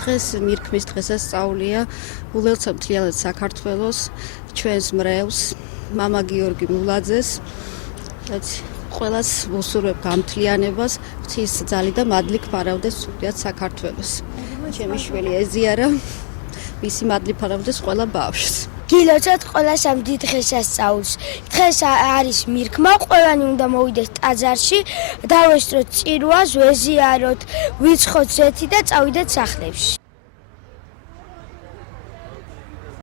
დღეს მირქმის დღესასწაულია უღელცა მთლიანად საქართველოს, ჩვენს მრევლს, მამა გიორგი მულაძეს, ყველას ვუსურვებ გამთლიანებას, ღვთის ძალი და მადლი გფარავდეს სრულიად საქართველოს. ჩემი შვილი ეზიარა, მისი მადლი ფარავდეს ყველა ბავშვს. გილოცავთ ყველას ამ დიდ დღესასწაულს. დღეს არის მირქმა, ყველანი უნდა მოვიდეს ტაძარში, დავესწროთ წირვას, ვეზიაროთ, ვიცხოთ ზეთი და წავიდეთ სახლებში.